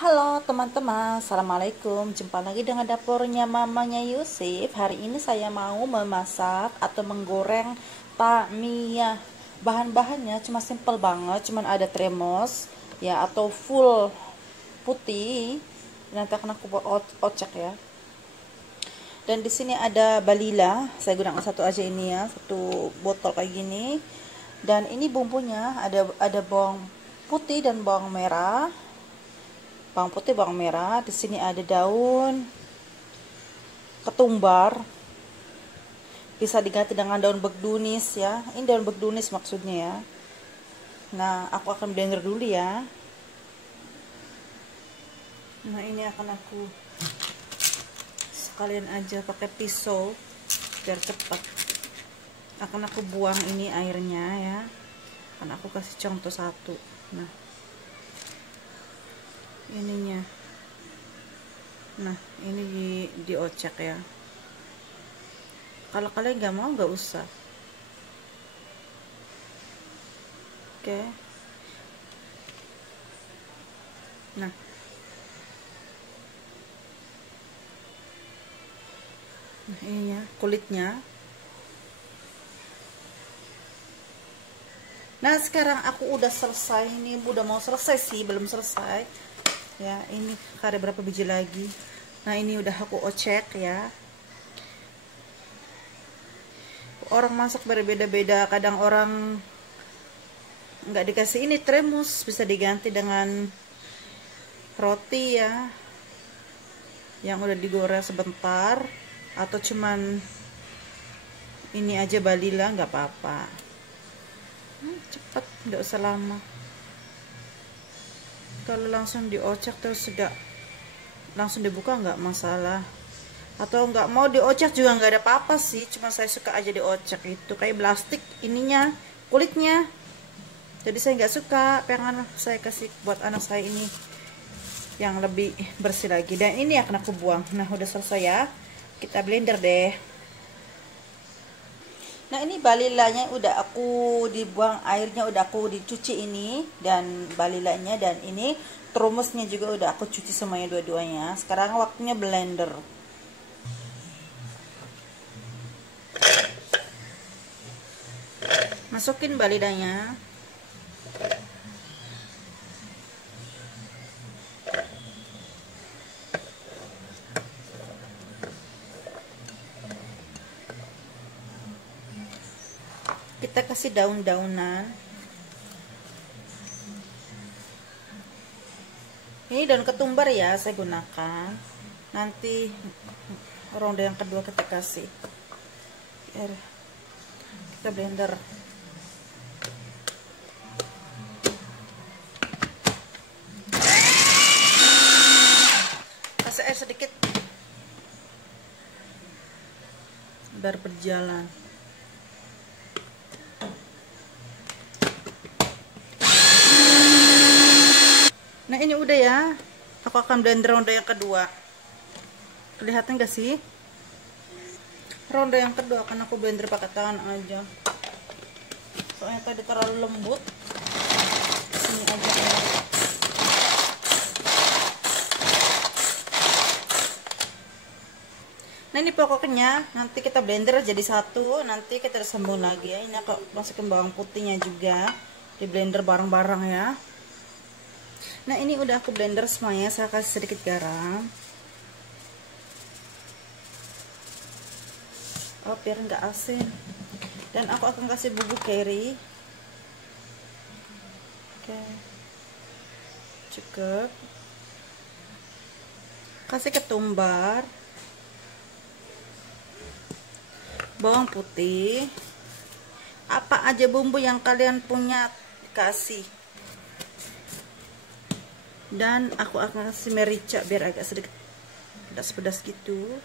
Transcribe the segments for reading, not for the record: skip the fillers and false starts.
Halo teman-teman, Assalamualaikum. Jumpa lagi dengan dapurnya mamanya Yusuf. Hari ini saya mau memasak atau menggoreng takmiyah. Bahan-bahannya cuma simple banget, cuman ada tremos ya atau full putih. Nanti akan aku buat ocak ya. Dan di sini ada balila. Saya gunakan satu aja ini ya, satu botol kayak gini. Dan ini bumbunya ada bawang putih dan bawang merah, bawang putih, bawang merah. Di sini ada daun ketumbar, bisa diganti dengan daun begdunis ya. Ini daun begdunis maksudnya ya. Nah, aku akan blender dulu ya. Nah, ini akan aku sekalian aja pakai pisau biar cepat. Akan aku buang ini airnya ya. Akan aku kasih contoh satu. Nah, ininya. Nah, ini diocek ya. Kalau kalian nggak mau, nggak usah. Oke. Nah, ininya kulitnya. Nah, sekarang aku udah selesai. Ini udah mau selesai sih, belum selesai. Ya, ini ada berapa biji lagi. Nah, ini udah aku ocek ya. Orang masak berbeda-beda. Kadang orang nggak dikasih ini tremus, bisa diganti dengan roti ya, yang udah digoreng sebentar, atau cuman ini aja balila nggak apa-apa. Cepet, nggak usah lama. Kalau langsung diocek terus sudah langsung dibuka nggak masalah, atau nggak mau diocek juga nggak ada apa-apa sih, cuma saya suka aja diocek. Itu kayak plastik ininya, kulitnya, jadi saya nggak suka. Pengen saya kasih buat anak saya ini yang lebih bersih lagi. Dan ini akan aku buang. Nah, udah selesai ya, kita blender deh. Nah, ini balilanya udah aku dibuang airnya, udah aku dicuci ini, dan balilanya, dan ini trumusnya juga udah aku cuci semuanya dua-duanya. Sekarang waktunya blender. Masukin balilanya. Kita kasih daun-daunan. Ini daun ketumbar ya saya gunakan. Nanti ronde yang kedua kita kasih. Biar kita blender. Kasih air sedikit biar berjalan. Nah, ini udah ya. Aku akan blender ronde yang kedua. Kelihatan gak sih? Ronde yang kedua akan aku blender pakai tangan aja. Soalnya tadi terlalu lembut. Sini aja. Nah, ini pokoknya nanti kita blender jadi satu. Nanti kita sambung lagi ya. Ini aku masukin bawang putihnya juga. Di blender bareng-bareng ya. Nah, ini udah aku blender semuanya. Saya kasih sedikit garam. Oh, biar nggak asin. Dan aku akan kasih bubuk kari. Oke, cukup. Kasih ketumbar, bawang putih, apa aja bumbu yang kalian punya kasih. Dan aku akan kasih merica biar agak sedikit pedas-pedas gitu.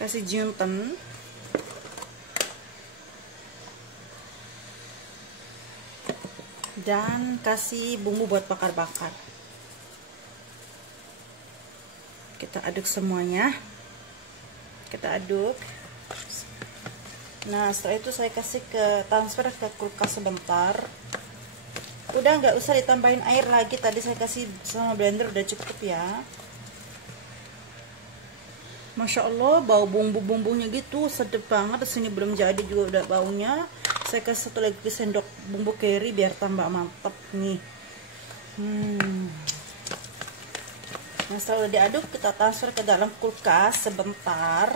Kasih jinten. Dan kasih bumbu buat bakar-bakar. Kita aduk semuanya. Kita aduk. Nah, setelah itu saya kasih transfer ke kulkas sebentar. Udah nggak usah ditambahin air lagi, tadi saya kasih sama blender udah cukup ya. Masya Allah, bau bumbu-bumbunya gitu sedap banget. Sini belum jadi juga udah baunya. Saya kasih 1 lagi sendok bumbu kari biar tambah mantap nih. Nah, setelah diaduk kita transfer ke dalam kulkas sebentar.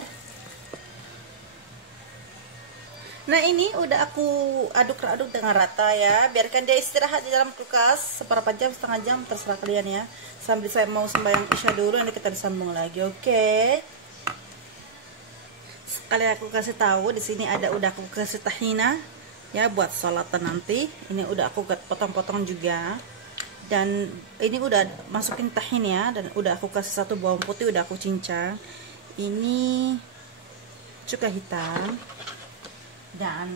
Nah, ini udah aku aduk-aduk dengan rata ya. Biarkan dia istirahat di dalam kulkas seberapa jam, setengah jam, terserah kalian ya. Sambil saya mau sembahyang isya dulu, nanti kita disambung lagi, oke? Sekali aku kasih tahu, di sini udah aku kasih tahina ya buat salatan nanti. Ini udah aku potong-potong juga. Dan ini udah masukin tahin ya, dan udah aku kasih 1 bawang putih, udah aku cincang. Ini cuka hitam dan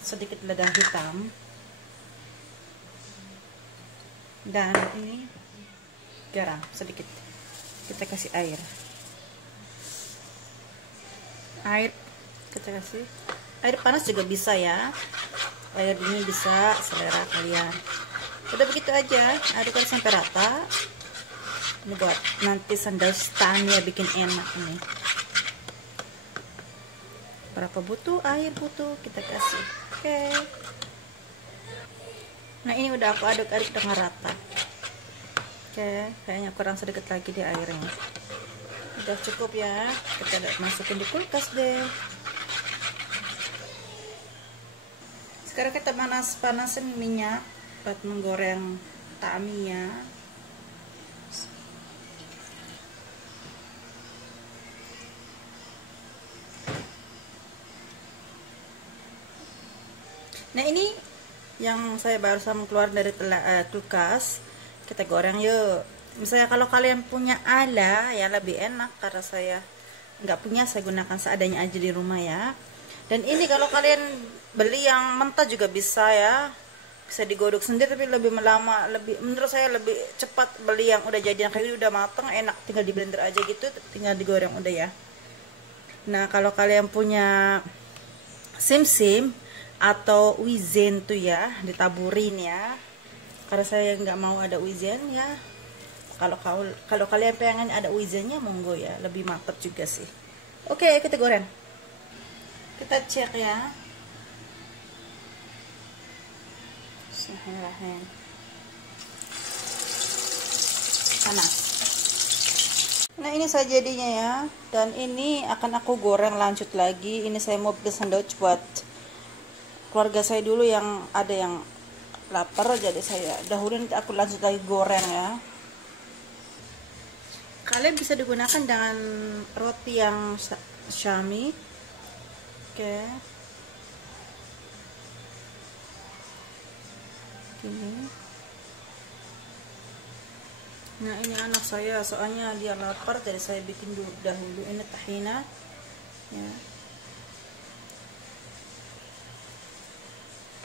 sedikit lada hitam, dan ini garam sedikit. Kita kasih air, kita kasih air panas juga bisa ya, air dingin bisa, selera kalian. Udah begitu aja, aduk sampai rata. Ini buat nanti sandal stannya bikin enak nih. Berapa butuh air kita kasih, oke. Nah, ini udah aku aduk-aduk dengan rata. Oke, kayaknya kurang sedikit lagi di airnya. Udah cukup ya, kita masukin di kulkas deh. Sekarang kita panasin minyak buat menggoreng takmiya. Nah, ini yang saya barusan keluar dari kulkas. Kita goreng yuk. Misalnya kalau kalian punya ala ya lebih enak, karena saya nggak punya, saya gunakan seadanya aja di rumah ya. Dan ini kalau kalian beli yang mentah juga bisa ya, bisa digodok sendiri, tapi lebih lama, menurut saya lebih cepat beli yang udah jadi, yang kayak ini udah matang, enak, tinggal di blender aja gitu, tinggal digoreng udah ya. Nah, kalau kalian punya sim atau wizen tuh ya, ditaburin ya, karena saya nggak mau ada wizen ya. Kalau kalian pengen ada wizennya, monggo ya, lebih mantap juga sih. Oke, kita goreng, kita cek ya. Bismillahirrahmanirrahim. Panas. Nah, ini saya jadinya ya, dan ini akan aku goreng lanjut lagi. Ini saya mau bikin sandwich buat keluarga saya dulu yang ada yang lapar, jadi saya dahulu, nanti aku lanjut lagi goreng ya. Kalian bisa digunakan dengan roti yang Syami. Oke. Ini. Nah, ini anak saya soalnya dia lapar, jadi saya bikin dahulu ini tahina ya.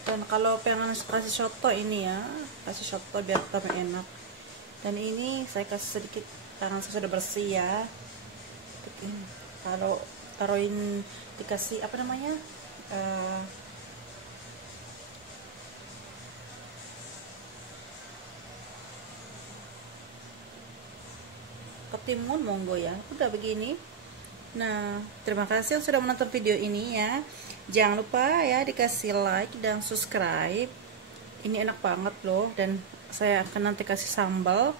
Dan kalau pengen kasih soto ini ya, kasih soto biar tambah enak. Dan ini saya kasih sedikit, tangan saya sudah bersih ya. Kalau taruhin, dikasih apa namanya, ketimun, monggo ya. Udah begini. Nah, terima kasih yang sudah menonton video ini ya. Jangan lupa ya dikasih like dan subscribe. Ini enak banget loh, dan saya akan nanti kasih sambal.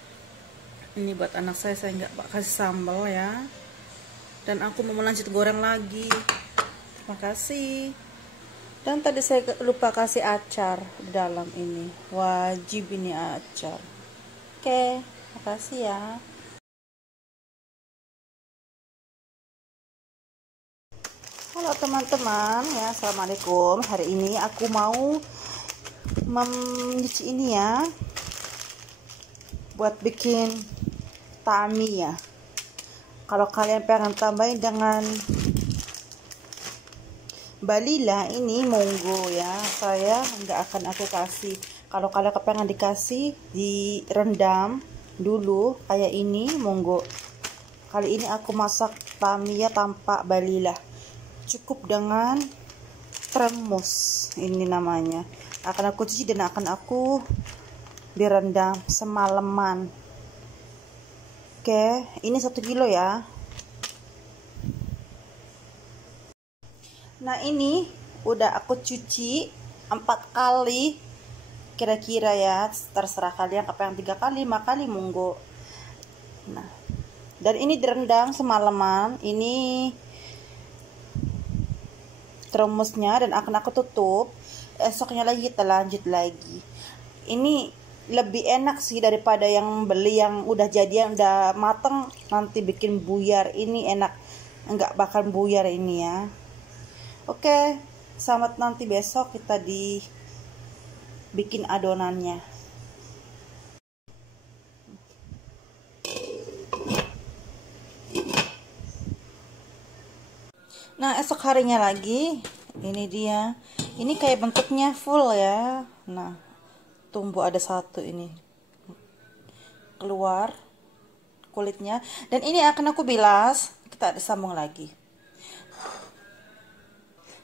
Ini buat anak saya nggak kasih sambal ya. Dan aku mau lanjut goreng lagi. Terima kasih. Dan tadi saya lupa kasih acar di dalam ini. Wajib ini acar. Oke, makasih ya. Halo teman-teman ya, assalamualaikum. Hari ini aku mau mencuci ini ya, buat bikin takmiya. Kalau kalian pengen tambahin dengan balila ini, monggo ya, saya nggak akan aku kasih. Kalau kalian pengen dikasih, direndam dulu kayak ini, monggo. Kali ini aku masak takmiya tanpa balila, cukup dengan termos, ini namanya. Akan aku cuci dan akan aku direndam semalaman. Oke, ini 1 kilo ya. Nah, ini udah aku cuci 4 kali kira-kira ya, terserah kalian apa yang 3 kali 5 kali monggo. Nah, dan ini direndam semalaman. Ini termosnya dan akan aku tutup. Esoknya lagi kita lanjut lagi. Ini lebih enak sih daripada yang beli yang udah jadian, udah mateng nanti bikin buyar. Ini enak, enggak bakal buyar ini ya. Oke, selamat nanti besok kita bikin adonannya. Nah, esok harinya lagi, ini dia. Ini kayak bentuknya full ya. Nah, tumbuh ada 1 ini keluar kulitnya, dan ini akan aku bilas. Kita sambung lagi.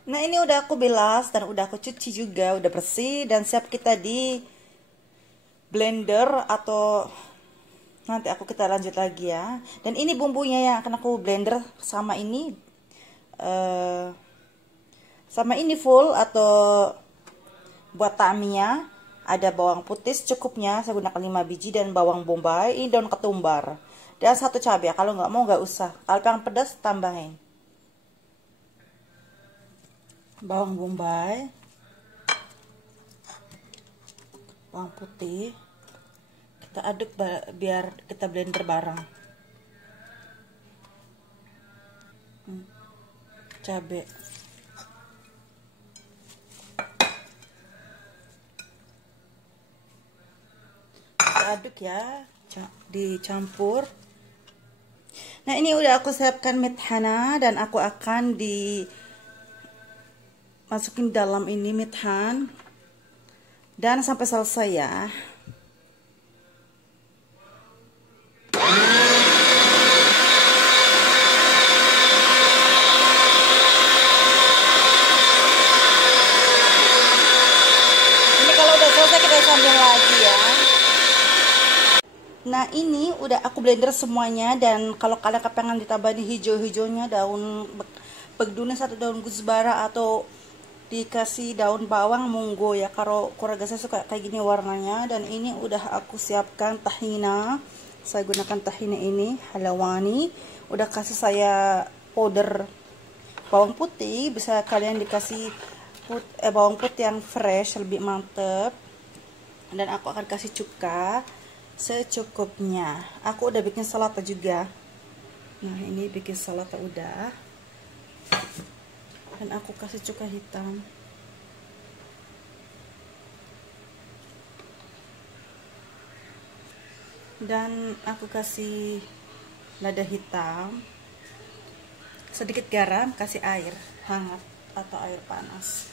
Nah, ini udah aku bilas dan udah aku cuci juga, udah bersih dan siap kita di blender, atau nanti kita lanjut lagi ya. Dan ini bumbunya yang akan aku blender sama ini full, atau buat tamia. Ada bawang putih secukupnya, saya gunakan 5 biji, dan bawang bombay, ini daun ketumbar, dan 1 cabai. Kalau nggak mau nggak usah, kalau yang pedas tambahin bawang bombay, bawang putih. Kita aduk biar kita blender bareng. Cabai, kita aduk ya, dicampur. Nah, ini udah aku siapkan mithana, dan aku akan masukin dalam ini mithan dan sampai selesai ya. Ini kalau udah selesai kita sambung lagi ya. Nah, ini udah aku blender semuanya, dan kalau kalian kepengen ditambahin hijau-hijaunya daun begdunis atau daun kuzbara atau dikasih daun bawang monggo ya. Kalau keluarga saya suka kayak gini warnanya. Dan ini udah aku siapkan tahina. Saya gunakan tahina ini halawani. Udah kasih saya powder bawang putih, bisa kalian dikasih bawang putih yang fresh lebih mantep. Dan aku akan kasih cuka secukupnya. Aku udah bikin salata juga. Nah, ini bikin salata udah. Dan aku kasih cuka hitam. Dan aku kasih lada hitam. Sedikit garam, kasih air hangat atau air panas.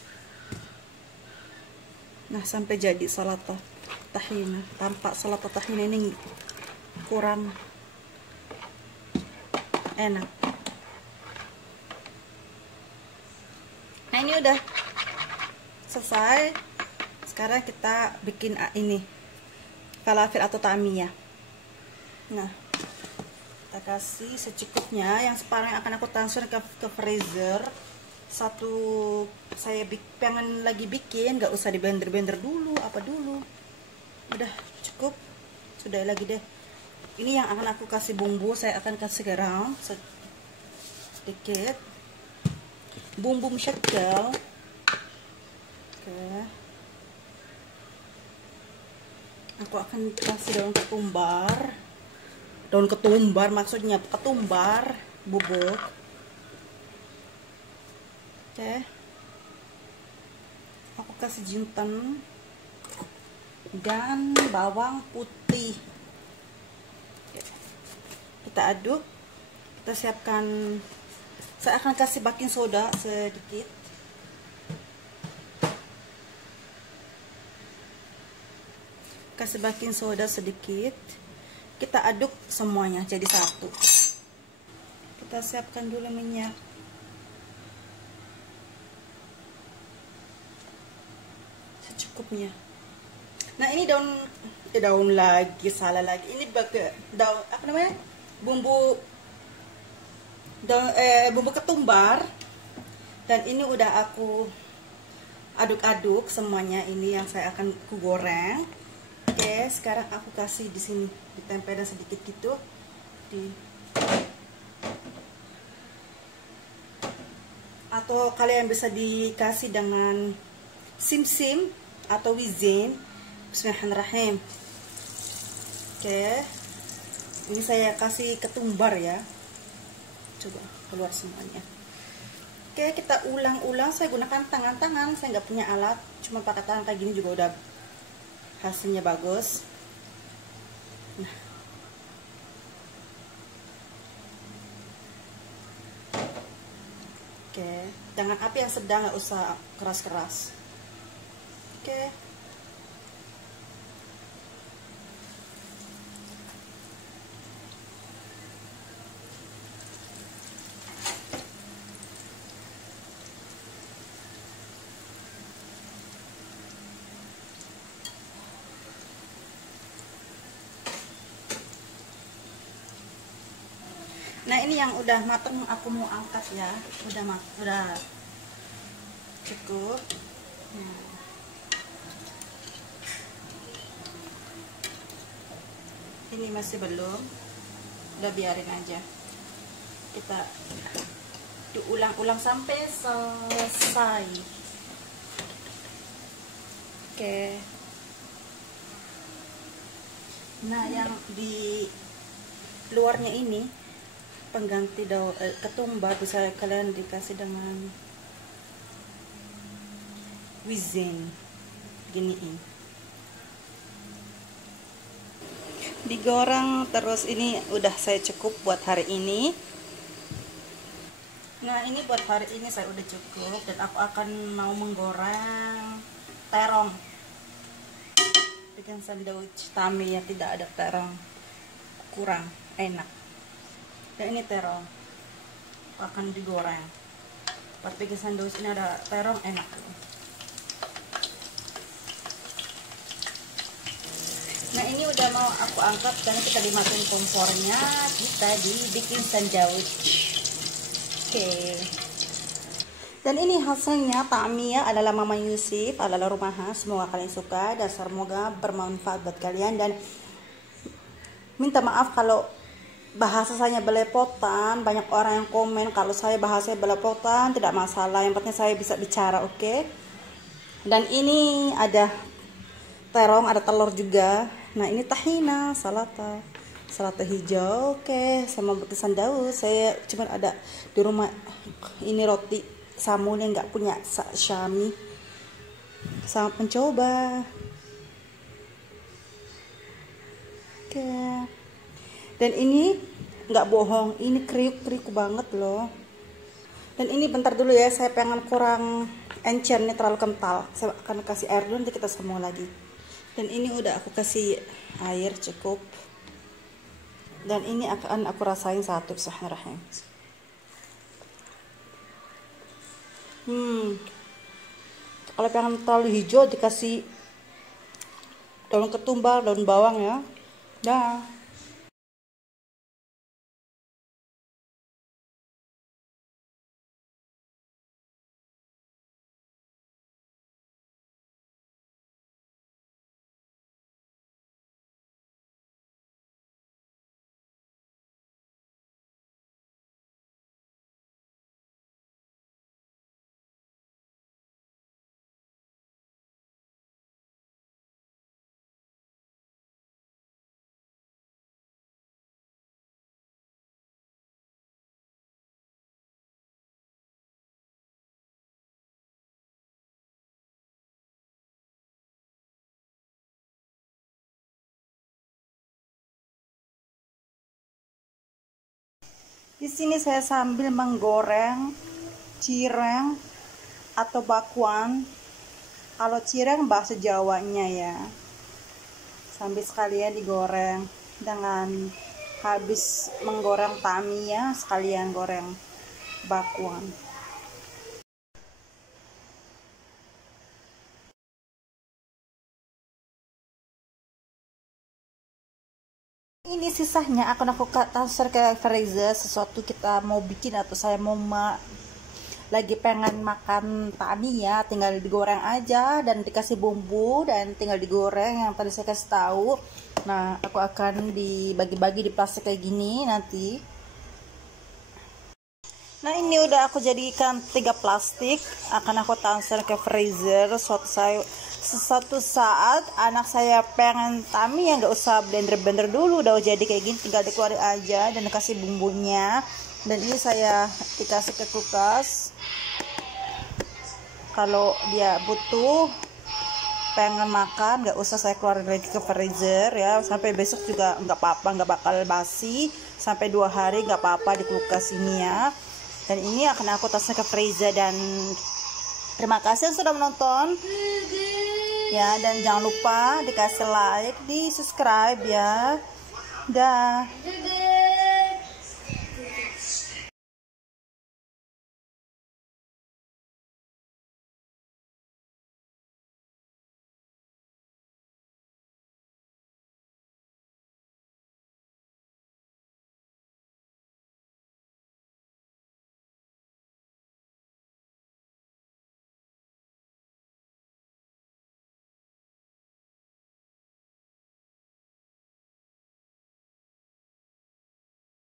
Nah, sampai jadi salata tahina. Tanpa salata tahina ini kurang enak. Nah, ini udah selesai. Sekarang kita bikin ini falafel atau tamia. Nah, kita kasih secukupnya. Yang separuh akan aku transfer ke freezer. Satu saya pengen lagi bikin, nggak usah di blender dulu apa dulu. Udah cukup, sudah lagi deh. Ini yang akan aku kasih bumbu. Saya akan kasih garam sedikit, bumbu musyakkal. Oke, aku akan kasih daun ketumbar, maksudnya ketumbar bubuk. Oke, aku kasih jinten dan bawang putih. Kita aduk, kita siapkan. Saya akan kasih baking soda sedikit. Kasih baking soda sedikit. Kita aduk semuanya jadi satu. Kita siapkan dulu minyak. Secukupnya. Nah ini daun lagi, salah lagi. Ini daun apa namanya? Bumbu bumbu ketumbar. Dan ini udah aku aduk-aduk semuanya, ini yang saya akan goreng. Oke, sekarang aku kasih di sini, ditempelin sedikit gitu atau kalian bisa dikasih dengan sim-sim atau wizen. Bismillahirrahmanirrahim. Oke, ini saya kasih ketumbar ya, coba keluar semuanya. Oke, kita ulang-ulang. Saya gunakan tangan-tangan, saya nggak punya alat, cuma pakai tangan kayak gini juga udah hasilnya bagus. Nah, oke, dengan api yang sedang, nggak usah keras-keras. Oke. Nah ini yang udah mateng, aku mau angkat ya. Udah cukup. Nah. Ini masih belum, udah biarin aja. Kita diulang-ulang sampai selesai. Oke. Nah yang di luarnya ini pengganti daun ketumbar, bisa kalian dikasih dengan wizen giniin, digoreng terus. Ini udah saya cukup buat hari ini. Nah ini buat hari ini saya udah cukup, dan aku akan mau menggoreng terong, bikin sandwich tami ya, tidak ada terong kurang enak. Dan ini terong akan digoreng buat bikin sandwich, ini ada terong enak. Nah ini udah mau aku angkat, dan kita dimatiin kompornya, kita dibikin sandwich. Oke. Dan ini hasilnya takmiyah adalah Mama Yusuf adalah rumahan. Semoga kalian suka dan semoga bermanfaat buat kalian, dan minta maaf kalau bahasa saya belepotan. Banyak orang yang komen kalau saya bahasa belepotan, tidak masalah, yang penting saya bisa bicara, oke? Dan ini ada terong, ada telur juga. Nah ini tahina, salata hijau, oke, sama butisan daun. Saya cuma ada di rumah ini roti samun yang nggak punya syami. Sangat mencoba. Oke. Dan ini nggak bohong, ini kriuk banget loh. Dan ini bentar dulu ya, saya pengen kurang encer nih, terlalu kental. Saya akan kasih air dulu, nanti kita semua lagi. Dan ini udah aku kasih air cukup. Dan ini akan aku rasain satu. Bismillahirrahmanirrahim. Kalau pengen terlalu hijau dikasih daun ketumbar, daun bawang ya. Dah. Di sini saya sambil menggoreng cireng atau bakwan. Kalau cireng bahasa Jawanya ya. Sambil sekalian digoreng, dengan habis menggoreng tamia sekalian goreng bakwan. ini sisanya akan aku transfer ke freezer. Sesuatu kita mau bikin atau saya mau lagi pengen makan takmiyah, tinggal digoreng aja dan dikasih bumbu dan tinggal digoreng yang tadi saya kasih tahu. Nah, aku akan dibagi-bagi di plastik kayak gini nanti. Nah, ini udah aku jadikan 3 plastik, akan aku transfer ke freezer. Suatu saat anak saya pengen takmiyah, nggak usah blender dulu, udah jadi kayak gini, tinggal dikeluarin aja dan dikasih bumbunya. Dan ini saya dikasih ke kulkas kalau dia butuh pengen makan, nggak usah saya keluarin lagi ke freezer ya, sampai besok juga nggak apa-apa, nggak bakal basi, sampai 2 hari nggak apa-apa di kulkas ini ya. Dan ini akan aku taruh ke freezer. Dan terima kasih yang sudah menonton ya, dan jangan lupa dikasih like, di subscribe ya. Dah.